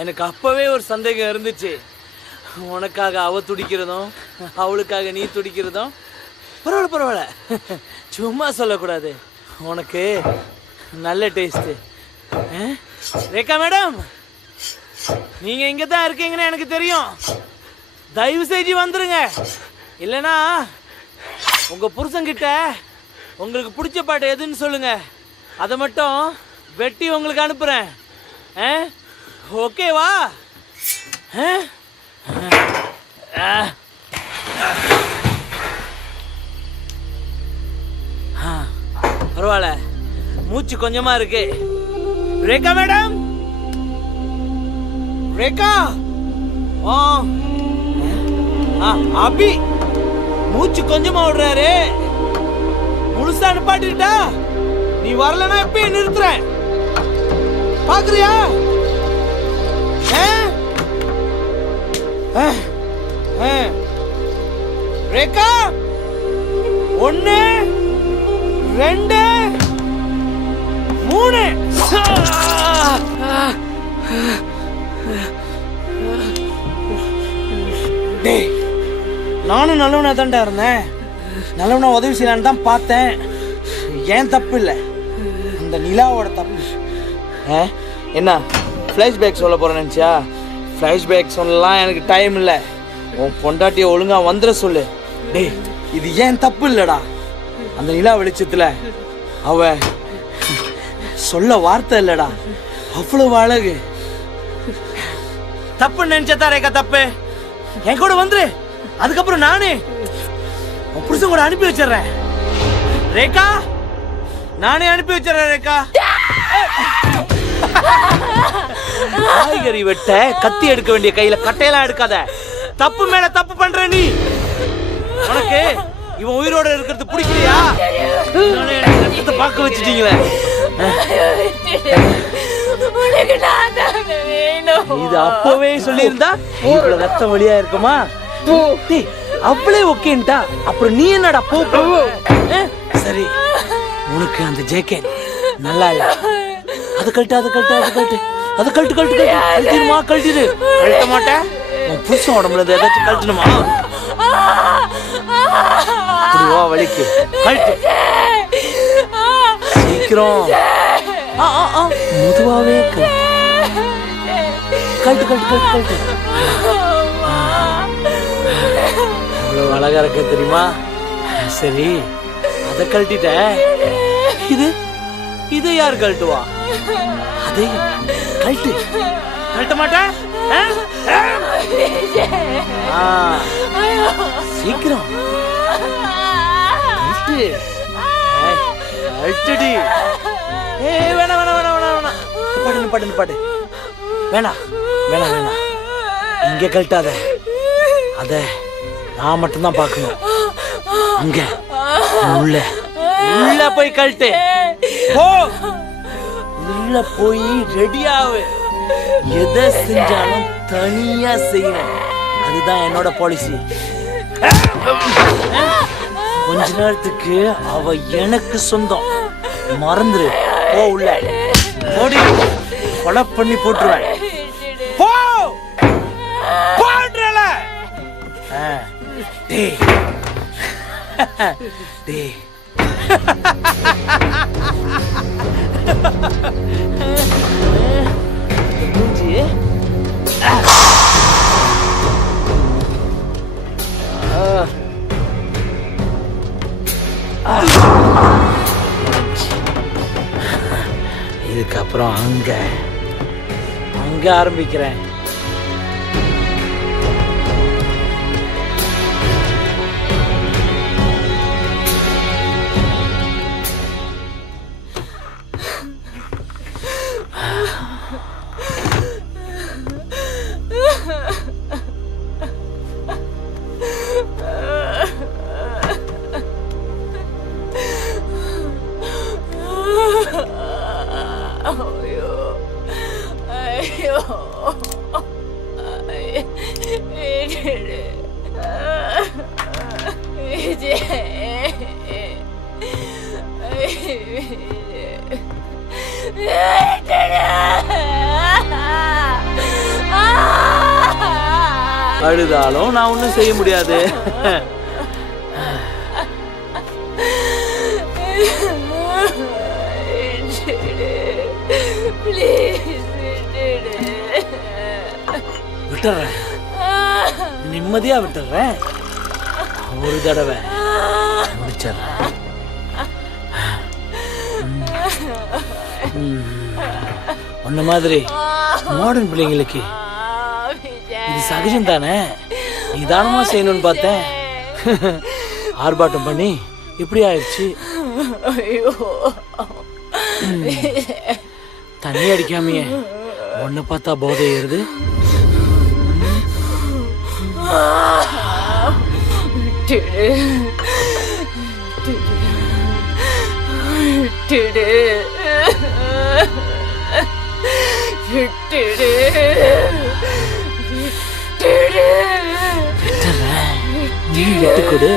எனக்கு அப்பவே ஒரு சந்தேகம் இருந்துச்சு. உனக்காக அவ துடிக்கிறதும் அவளுக்காக நீ துடிக்கிறதும். பரவாயில்ல, சும்மா சொல்லக்கூடாது. உனக்கு நல்ல டேஸ்ட்டு. ரேகா மேடம், நீங்கள் இங்கே தான் இருக்கீங்கன்னு எனக்கு தெரியும். தயவு செஞ்சு வந்துடுங்க. இல்லைனா உங்கள் புருஷங்கிட்ட உங்களுக்கு பிடிச்ச பாட்டு எதுன்னு சொல்லுங்கள். அதை மட்டும் வெட்டி உங்களுக்கு அனுப்புகிறேன். ஓகேவா? பரவாயில்ல, மூச்சு கொஞ்சமா இருக்கு. ரேகா மேடம், ரேகா, அபி மூச்சு கொஞ்சமா விடுறாரு. முழுசா நிப்பாட்டிட்டா நீ வரலன்னா எப்பயும் நிறுத்துறேன். பாக்குறியா? ரேகா, 1 2 3. டேய், நானும் நல்லவனா தான்டா இருந்தேன். நல்லவனா உதவி செய்யலான்னு தான் பார்த்தேன். ஏன் தப்பு இல்லை, அந்த நிலாவோட தப்பு. என்ன ஃப்ளாஷ்பேக் சொல்ல போகிறேன் நினச்சியா? ஃப்ளாஷ்பேக் சொல்லலாம் எனக்கு டைம் இல்லை. உன் பொண்டாட்டியை ஒழுங்காக வந்துட சொல்லு. டேய், இது ஏன் தப்பு இல்லைடா. அந்த நிலா வெளிச்சத்தில் அவ சொல்ல வார்த்தை இல்லைடா, அவ்வளவு அழகு. தப்புன்னு நினச்சா ரேகா தப்பு. என் கூட வந்துரு, அதுக்கப்புறம் நானே உன் புருஷன் கூட அனுப்பி வச்சிடுறேன். ரேகா, நானே அனுப்பி வச்சிடறேன். ரேகா, காய்கறி வெட்ட கத்தி எடுக்க வேண்டிய கையில கட்டையெல்லாம் எடுக்காத. தப்பு மேல தப்பு பண்ற நீ. உனக்கு இவன் உயிரோட இருக்கிறது பிடிக்கலையா? ரத்தத்தை பார்க்க வச்சுட்டீங்களே. இது அப்பவே சொல்லியிருந்தா இவ்வளவு ரத்தம் வழியா இருக்குமா? அவளே ஓகேன்ட்டா, அப்புறம் நீ என்னடா போ. சரி, உனக்கு அந்த ஜேக்கெட் நல்லா இல்ல. அது கழட்டு. கழட்டிடுமா? கழட்ட மாட்டேன். உன் புருஷன் உடம்புல ஏதாச்சும் கழட்டணுமா? அப்படிவா வலிக்கு? கழட்டு சீக்கிரம். முதுவாவே கழட்டு. அவ்வளவு அழகா இருக்க தெரியுமா? சரி, அதை கழட்டிட்ட. இது யார் கழட்டுவா? அதை கழட்ட மாட்டேன். சீக்கிரம் கழட்டுடி. வேணாம் பாடு. வேணாம், இங்க கழட்டாத. அத நான் மட்டும்தான் பார்க்கணும். அங்க உள்ள போய் கழட்டு. உள்ள போய் ரெடியாவு. எதை செஞ்சாலும் தனியா செய்யணும். அதுதான் என்னோட பாலிசி. கொஞ்ச நேரத்துக்கு அவ எனக்கு சொந்தம். மறந்துரு. போ உள்ள. ஓடி கொலை பண்ணி போட்டுருவேன். போ போடுறல. டேய் டேய் மூஞ்சி. இதுக்கப்புறம் அங்க ஆரம்பிக்கிறேன். அழுதாலும் நான் ஒன்றும் செய்ய முடியாது. விட்டுறேன், நிம்மதியா விட்டுறேன். ஒரு தடவை முடிச்சிடுறேன். உன்ன மாதிரி மாடர்ன் பிள்ளைங்களுக்கு இது சகஜம் தானே. நிதானமா செய்யணும்னு பார்த்தேன், ஆர்ப்பாட்டம் பண்ணி இப்படி ஆயிடுச்சு. தண்ணி அடிக்காமையே உன்னை பார்த்தா போதை ஏறுது. நீ விட்டு கொடு,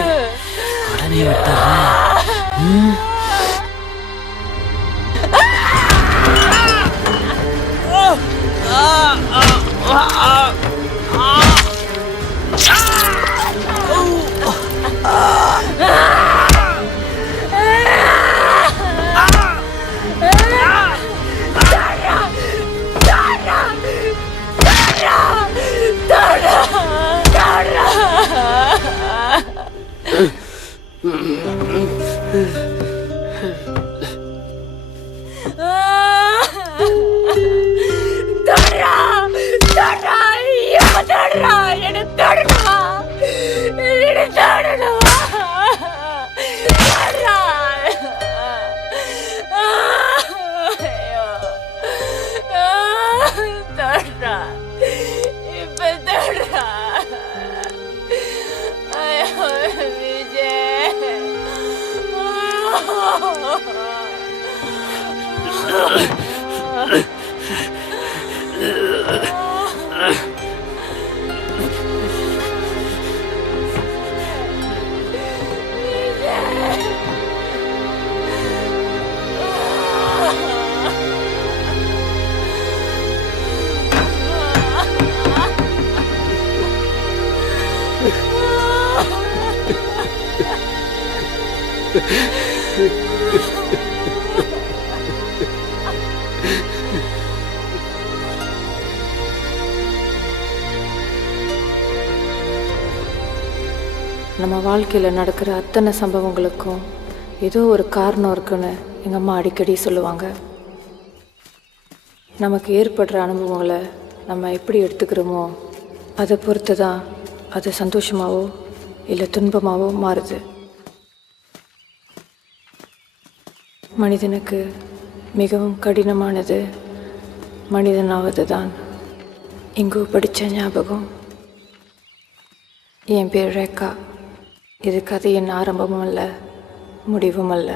உடனே விட்டுறேன். நம்ம வாழ்க்கையில் நடக்கிற அத்தனை சம்பவங்களுக்கும் ஏதோ ஒரு காரணம் இருக்குன்னு எங்கள் அம்மா அடிக்கடி சொல்லுவாங்க. நமக்கு ஏற்படுற அனுபவங்களை நம்ம எப்படி எடுத்துக்கிறோமோ அதை பொறுத்து தான் அது சந்தோஷமாகவோ இல்லை துன்பமாகவோ மாறுது. மனிதனுக்கு மிகவும் கடினமானது மனிதனாவது தான். இங்கோ படித்த ஞாபகம். என் பேர் ரேகா. இது கதையின் ஆரம்பமும் அல்ல, முடிவும் அல்ல.